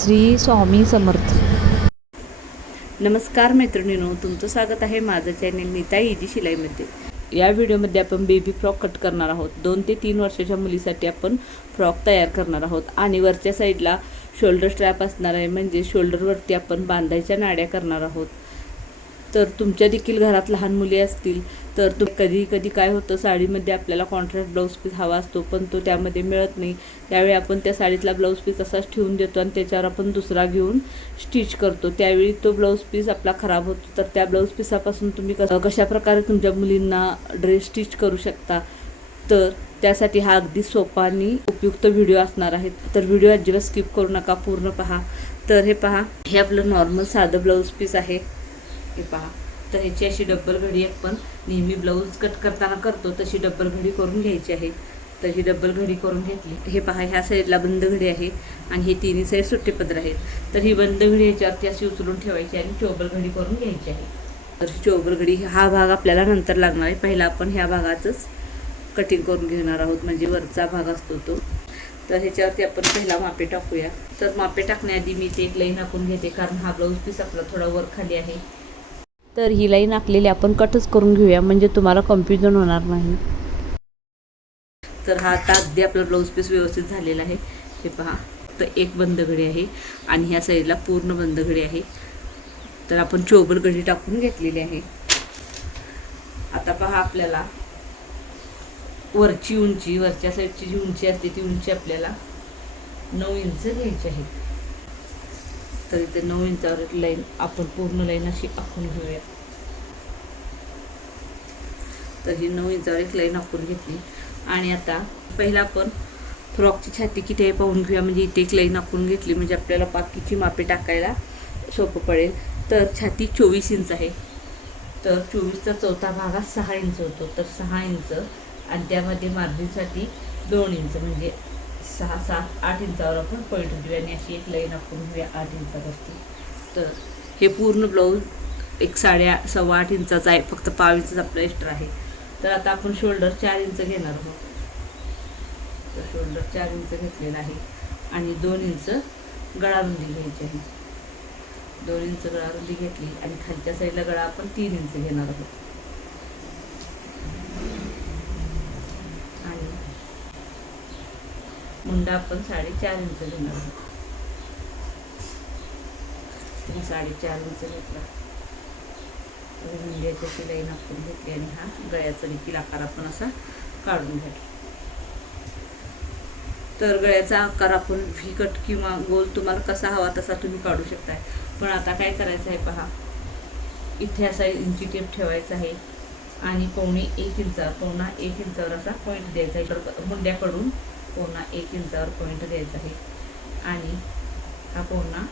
श्री स्वामी समर्थ. नमस्कार मैत्रिणींनो तुमचं स्वागत आहे माझं चॅनेल नीता इजी शिलाईमध्ये. या व्हिडिओमध्ये आपण बेबी फ्रॉक कट करणार आहोत. दोन ते तीन वर्षाच्या मुलीसाठी आपण फ्रॉक तयार करणार आहोत. आणि वरच्या साईडला शोल्डर स्ट्रॅप असणार आहे. म्हणजे शोल्डरवरती आपण बांधायच्या नाड्या करणार आहोत. तर तुमच्या देखील घरात लहान मुली असतील तर तुम कधी कधी काय होतं साडीमध्ये आपल्याला कॉन्ट्रास्ट ब्लाऊज पीस हवा असतो पण तो त्यामध्ये मिळत नाही. त्यावेळी आपण त्या साडीतला ब्लाऊज पीस असाच ठेवून देतो आणि त्याच्यावर आपण दुसरा घेऊन स्टिच करतो. त्यावेळी तो ब्लाऊज पीस आपला खराब होतो. तर त्या ब्लाऊज पीसापासून तुम्ही कसं कशा प्रकारे तुमच्या मुलींना ड्रेस स्टिच करू शकता? तर त्यासाठी हा अगदी सोपा आणि उपयुक्त व्हिडिओ असणार आहे. तर व्हिडिओ अजिबात स्किप करू नका पूर्ण पहा. तर हे पहा हे आपलं नॉर्मल साधं ब्लाऊज पीस आहे. हे पहा. तर ह्याची अशी डब्बल घडी आपण नेहमी ब्लाऊज कट करताना करतो तशी डब्बल घडी करून घ्यायची आहे. तर ही डब्बल घडी करून घेतली. हे पहा ह्या साईडला बंद घडी आहे आणि हे तिन्ही साईड सुट्टे पदर आहेत. तर ही बंद घडी ह्याच्यावरती अशी उचलून ठेवायची आणि चोबल घडी करून घ्यायची आहे. तर चोबल घडी हा भाग आपल्याला नंतर लागणार आहे. पहिला आपण ह्या भागातच कटिंग करून घेणार आहोत. म्हणजे वरचा भाग असतो तो. तर ह्याच्यावरती आपण पहिला मापे टाकूया. तर मापे टाकण्याआधी मी ते एक लाईन आखून घेते कारण हा ब्लाऊज पीस आपला थोडा वर खाली आहे. तर ही लाईन आखलेली आपण कटच करून घेऊया म्हणजे तुम्हाला कन्फ्युजन होणार नाही. तर हा आता अगदी आपला ब्लाऊज पीस व्यवस्थित झालेला आहे. हे पहा तर एक बंद घडी आहे आणि ह्या साईडला पूर्ण बंद घडी आहे. तर आपण चोबल घडी टाकून घेतलेली आहे. आता पहा आपल्याला वरची उंची वरच्या साईडची जी उंची असते ती उंची आपल्याला नऊ इंच घ्यायची आहे. तर इथे नऊ इंचावर एक लाईन आपण पूर्ण लाईन अशी आखून घेऊया तर ही नऊ इंचावर एक लाईन आखून घेतली. आणि आता पहिला आपण फ्रॉकची छाती किती आहे पाहून घेऊया. म्हणजे इथे एक लाईन आखून घेतली. म्हणजे आपल्याला बाकीची मापे टाकायला सोपं पडेल. तर छाती चोवीस इंच आहे. तर चोवीसचा चौथा भाग हा सहा इंच होतो. तर सहा इंच आणि त्यामध्ये मार्जिनसाठी दोन इंच. म्हणजे सहा सात आठ इंचावर आपण पॉईंट देऊया आणि अशी एक लाईन आपण घेऊया आठ इंचावरती. तर हे पूर्ण ब्लाऊज एक साड्या सव्वा आठ इंचाचा आहे फक्त पाव इंच आपलं एक्स्ट्रा आहे. तर आता आपण शोल्डर चार इंच घेणार आहोत. तर शोल्डर चार इंच घेतलेला आहे आणि दोन इंच गळारुंदी घ्यायची आहे. दोन इंच गळारुंदी घेतली आणि खालच्या साईडला गळा आपण तीन इंच घेणार आहोत आणि मुंडा आपण साडेचार इंच घेणार आहोत तुम्ही साडेचार इंच घेतला. मुंड्याच्या शिलाई लाईन घेतली आणि हा गळ्याचा देखील आकार आपण असा काढून घेतला. तर गळ्याचा आकार आपण फिकट किंवा गोल तुम्हाला कसा हवा तसा तुम्ही काढू शकताय. पण आता काय करायचं आहे पहा. इथे असा इंची टेप ठेवायचा आहे. आणि पावणे एक इंचावर पावणा एक इंचावर असा पॉईंट द्यायचा आहे. मुंड्याकडून पावणा एक इंचावर पॉईंट द्यायचा आहे. आणि हा पावणा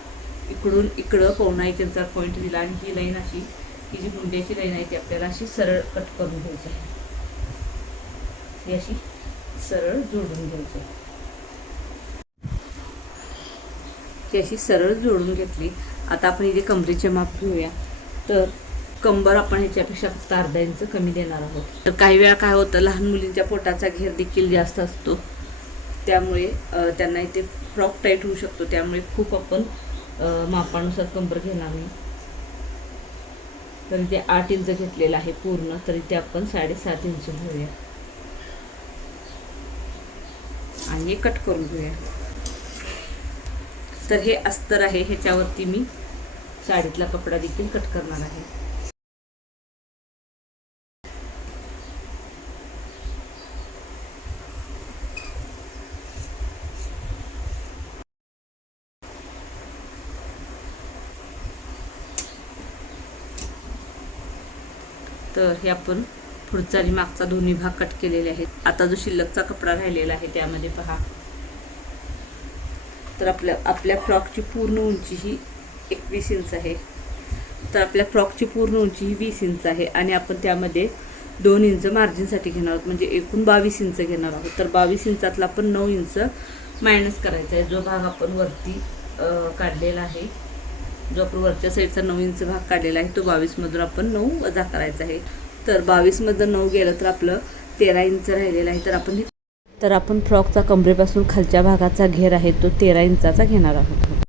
इकडून इकडं पावणा एक इंचावर पॉईंट दिला आणि ही लाईन अशी ही जी मुंड्याची लाईन आहे ती आपल्याला अशी सरळ कट करून घ्यायची आहे. ही अशी सरळ जोडून घ्यायची आहे. ती अशी सरळ जोडून घेतली. आता आपण इथे कमरेचे माप घेऊया. तर कंबर आपण ह्याच्यापेक्षा फक्त अर्धा इंच कमी देणार आहोत. तर काही वेळा काय होतं लहान मुलींच्या पोटाचा घेर देखील जास्त असतो. त्यामुळे त्यांना इथे फ्रॉक टाईट होऊ शकतो. त्यामुळे खूप आपण मापानुसार कंबर घेणार नाही. तर इथे आठ इंच घेतलेलं आहे पूर्ण तर इथे आपण साडेसात इंच घेऊया. आणि हे कट करून घेऊया. तर हे अस्तर आहे. ह्याच्यावरती मी साडीतला कपडा देखील कट करणार आहे. तर हे आपण पुढचा आणि मागचा दोन्ही भाग कट केलेले आहेत. आता जो शिल्लकचा कपडा राहिलेला आहे त्यामध्ये पहा. तर आपल्या आपल्या फ्रॉकची पूर्ण उंची ही एकवीस इंच आहे. तर आपल्या फ्रॉकची पूर्ण उंची ही वीस इंच आहे आणि आपण त्यामध्ये दोन इंच मार्जिनसाठी घेणार आहोत. म्हणजे एकूण बावीस इंच घेणार आहोत. तर बावीस इंचातला आपण नऊ इंच मायनस करायचा आहे. जो भाग आपण वरती काढलेला आहे जो आपण वरच्या साईडचा नऊ इंच भाग काढलेला आहे तो बावीसमधून आपण नऊ वजा करायचा आहे. तर बावीसमधून नऊ गेलं तर आपलं तेरा इंच राहिलेलं आहे. तर आपण तर आपण फ्रॉकचा कमरेपासून खालच्या भागाचा घेर आहे तो तेरा इंचाचा घेणार आहोत.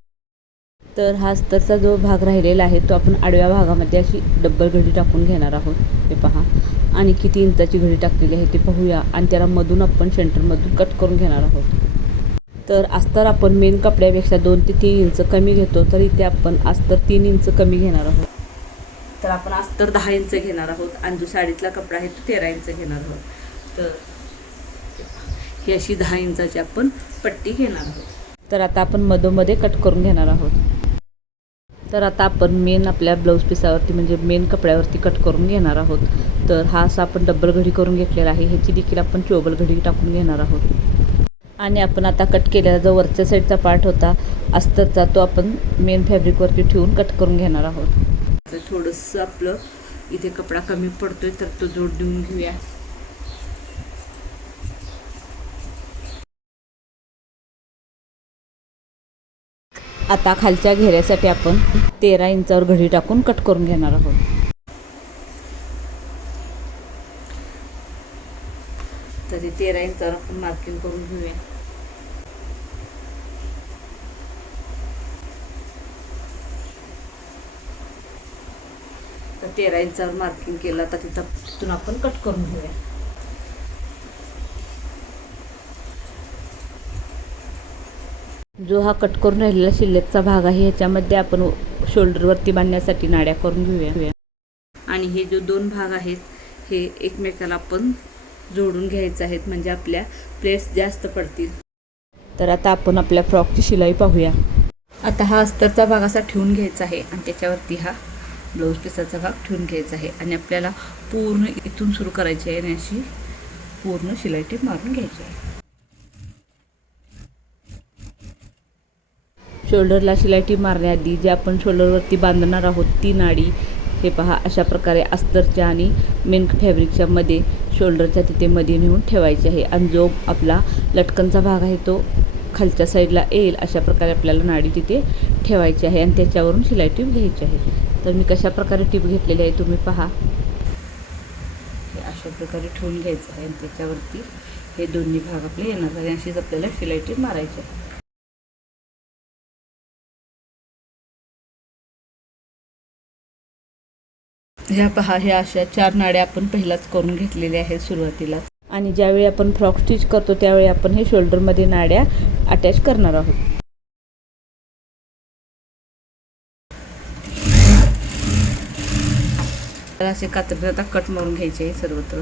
तर हा अस्तरचा जो भाग राहिलेला आहे तो आपण आडव्या भागामध्ये अशी डब्बल घडी टाकून घेणार आहोत. हे पहा. आणि किती इंचाची घडी टाकलेली आहे ते पाहूया. आणि त्याला मधून आपण सेंटरमधून कट करून घेणार आहोत. तर अस्तर आपण मेन कपड्यापेक्षा दोन ते तीन इंच कमी घेतो तर इथे आपण अस्तर तीन इंच कमी घेणार आहोत. तर आपण अस्तर दहा इंच घेणार आहोत आणि जो साडीतला कपडा आहे तो तेरा इंच घेणार आहोत. तर ही अशी दहा इंचाची आपण पट्टी घेणार आहोत. तर आता आपण मधोमध्ये कट करून घेणार आहोत. तर आता आपण मेन आपल्या ब्लाऊज पिसावरती म्हणजे मेन कपड्यावरती कट करून घेणार आहोत. तर हा असा आपण डब्बल घडी करून घेतलेला आहे. ह्याची देखील आपण चोबल घडी टाकून घेणार आहोत. आणि आपण आता कट केलेला जो वरच्या साईडचा पार्ट होता अस्तरचा तो आपण मेन फॅब्रिकवरती ठेवून कट करून घेणार आहोत. तर थोडंसं आपलं इथे कपडा कमी पडतोय तर तो जोड देऊन घेऊया. आता खालच्या घेऱ्यासाठी आपण तेरा इंचावर घडी टाकून कट करून घेणार आहोत. तेरा इंचावर आपण मार्किंग करून घेऊया. तर तेरा इंचावर मार्किंग केलं तर तिथं तिथून आपण कट करून घेऊया. जो हा कट करून राहिलेला शिल्लकचा भाग आहे ह्याच्यामध्ये आपण शोल्डरवरती बांधण्यासाठी नाड्या करून घेऊया. आणि हे जो दोन भाग आहेत हे एकमेकाला आपण जोडून घ्यायचे आहेत म्हणजे आपल्या प्लेट्स जास्त पडतील. तर आता आपण आपल्या फ्रॉकची शिलाई पाहूया. आता हा अस्तरचा भाग असा ठेवून घ्यायचा आहे आणि त्याच्यावरती हा ब्लाऊज पिसाचा भाग ठेवून घ्यायचा आहे आणि आपल्याला पूर्ण इथून सुरू करायची आहे आणि अशी पूर्ण शिलाई टीप मारून घ्यायची आहे. शोल्डरला शिलाई टीप मारण्याआधी जे आपण शोल्डरवरती बांधणार आहोत ती नाडी हे पहा अशा प्रकारे अस्तरच्या आणि मेन फॅब्रिकच्या मध्ये शोल्डरच्या तिथे मध्ये नेऊन ठेवायचे आहे. आणि जो आपला लटकनचा भाग आहे तो खालच्या साईडला येईल अशा प्रकारे आपल्याला नाडी तिथे ठेवायची आहे आणि त्याच्यावरून शिलाई टीप घ्यायची आहे. तर मी कशा प्रकारे टीप घेतलेली आहे तुम्ही पहा. हे अशा प्रकारे ठेवून घ्यायचं आहे आणि त्याच्यावरती हे दोन्ही भाग आपले येणार आहे अशीच आपल्याला शिलाई टीप मारायची आहे. ह्या पहा ह्या अशा चार नाड्या आपण पहिलाच करून घेतलेल्या आहेत सुरुवातीला. आणि ज्यावेळी आपण फ्रॉक स्टिच करतो त्यावेळी आपण हे शोल्डरमध्ये नाड्या अटॅच करणार आहोत. असे कात्र आता कट मारून घ्यायचे आहे सर्वत्र.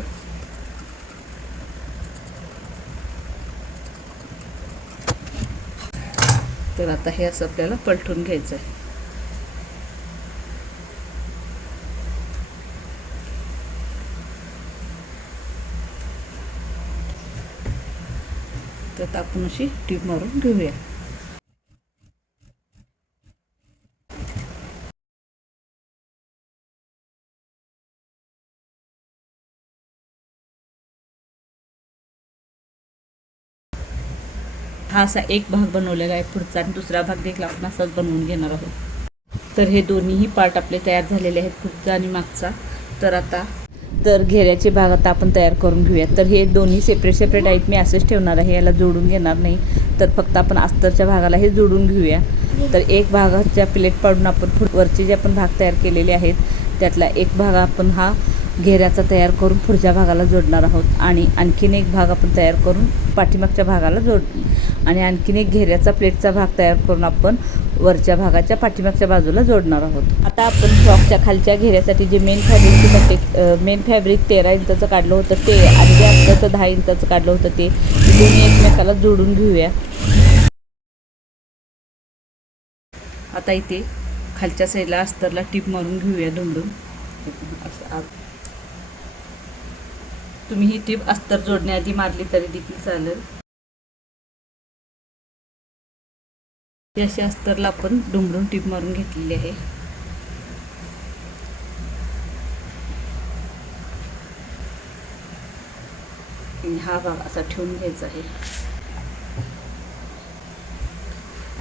तर आता हे असं आपल्याला पलटून घ्यायचं आहे. त्यात आपण अशी टीप मारून घेऊया. हा असा एक भाग बनवलेला आहे पुढचा आणि दुसरा भाग देखील आपण असाच बनवून घेणार आहोत. तर हे दोन्हीही पार्ट आपले तयार झालेले आहेत पुढचा आणि मागचा. तर आता तर घेऱ्याचे भाग आता आपण तयार करून घेऊया तर हे दोन्ही सेपरेट सेपरेट आहेत. मी असेच ठेवणार आहे. याला जोडून घेणार नाही. तर फक्त आपण अस्तरच्या भागाला हे जोडून घेऊया. तर एक भागाच्या प्लेट पाडून आपण वरचे जे आपण भाग तयार केलेले आहेत त्यातला एक भाग आपण हा घेऱ्याचा तयार करून पुढच्या भागाला जोडणार आहोत. आणि आणखीन एक भाग आपण तयार करून पाठीमागच्या भागाला जोड आणि आणखीन एक घेऱ्याचा प्लेटचा भाग तयार करून आपण वरच्या भागाच्या पाठीमागच्या बाजूला जोडणार आहोत. आता आपण फ्रॉकच्या खालच्या घेऱ्यासाठी जे मेन फॅब्रिकची मेन फॅब्रिक तेरा इंचाचं काढलं होतं ते आणि जे अस्तरचं दहा इंचाचं काढलं होतं ते दोन्ही एकमेकाला जोडून घेऊया. आता इथे खालच्या साईडला अस्तरला टीप मारून घेऊया दुमडून असं तुम्ही ही टीप अस्तर जोडण्याआधी मारली तरी देखील चालेल. ही अशी अस्तरला आपण डुंबडून टीप मारून घेतलेली आहे. आणि हा भाग असा ठेवून घ्यायचा आहे.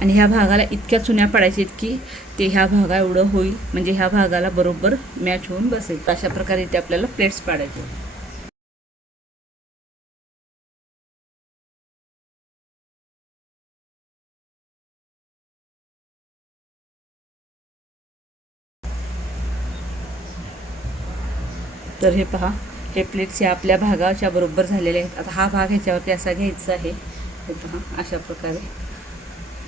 आणि ह्या भागाला इतक्या चुन्या पडायच्या आहेत की ते ह्या भागा एवढं होईल म्हणजे ह्या भागाला बरोबर मॅच होऊन बसेल. अशा प्रकारे ते आपल्याला प्लेट्स पाडायचे. तर हे पहा हे प्लेट्स या आपल्या भागाच्या बरोबर झालेले आहेत. आता हा भाग ह्याच्यावरती असा घ्यायचा आहे. हे पहा अशा प्रकारे.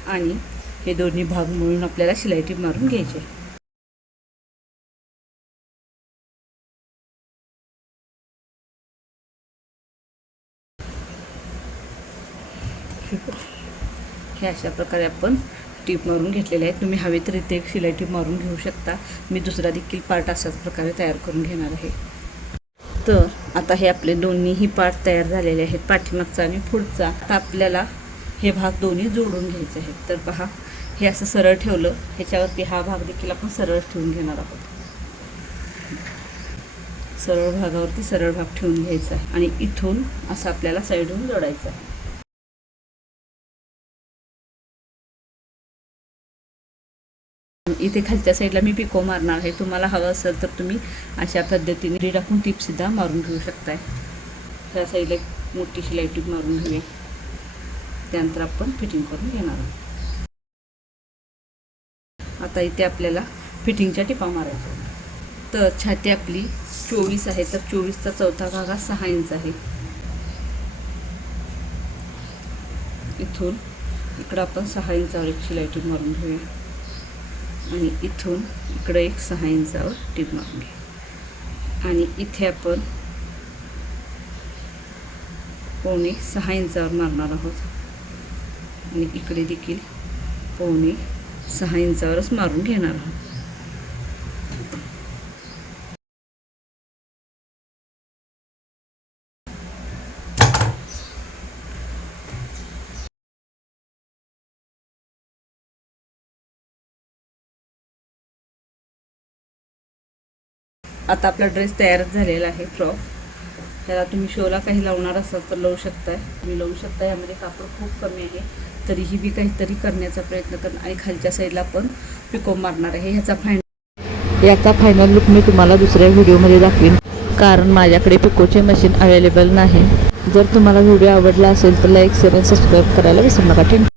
आणि हे दोन्ही भाग मिळून आपल्याला शिलाई टीप मारून घ्यायचे. हे अशा प्रकारे आपण टीप मारून घेतलेले आहेत. तुम्ही हवे तर इथे एक शिलाई टीप मारून घेऊ शकता. मी दुसरा देखील पार्ट अशाच प्रकारे तयार करून घेणार आहे. तर आता हे आपले दोन्हीही पार्ट तयार झालेले आहेत पाठीमागचा आणि पुढचा. आता आपल्याला हे भाग दोन्ही जोडून घ्यायचे आहेत. तर पहा हे असं सरळ ठेवलं ह्याच्यावरती हा भाग देखील आपण सरळ ठेवून घेणार आहोत. सरळ भागावरती सरळ भाग ठेवून घ्यायचा आहे आणि इथून असं आपल्याला साईडहून जोडायचं आहे. इथे खालच्या साईडला मी पिको मारणार आहे. तुम्हाला हवं असेल तर तुम्ही अशा पद्धतीने री टाकून टीपसुद्धा मारून घेऊ शकताय. त्या साईडला एक मोठी शिलाई टीप मारून घेऊया. त्यानंतर आपण फिटिंग करून घेणार आहोत. आता इथे आपल्याला फिटिंगच्या टिपा मारायच्या तर छाती आपली चोवीस आहे तर चोवीसचा चौथा भाग हा सहा इंच आहे. इथून इकडं आपण सहा इंचावर एक शिलाई टीप मारून घेऊया. आणि इथून इकडं एक सहा इंचावर टीप मारून घ्या आणि इथे आपण पोहणे सहा इंचावर मारणार आहोत. आणि इकडे देखील पोहणे सहा इंचावरच मारून घेणार आहोत. आता आपला ड्रेस तयारच झालेला आहे फ्रॉक त्याला तुम्ही शोला काही लावणार असाल तर लावू शकताय. तुम्ही लावू शकता यामध्ये कापड खूप कमी आहे. तरीही मी काहीतरी करण्याचा प्रयत्न करणार आणि खालच्या साईडला पण पिको मारणार आहे. ह्याचा फायनल याचा फायनल लुक मी तुम्हाला दुसऱ्या व्हिडिओमध्ये दाखवीन. कारण माझ्याकडे पिकोचे मशीन अवेलेबल नाही. जर तुम्हाला व्हिडिओ आवडला असेल तर लाईक शेअर आणि सबस्क्राईब करायला विसरू नका. थँक्यू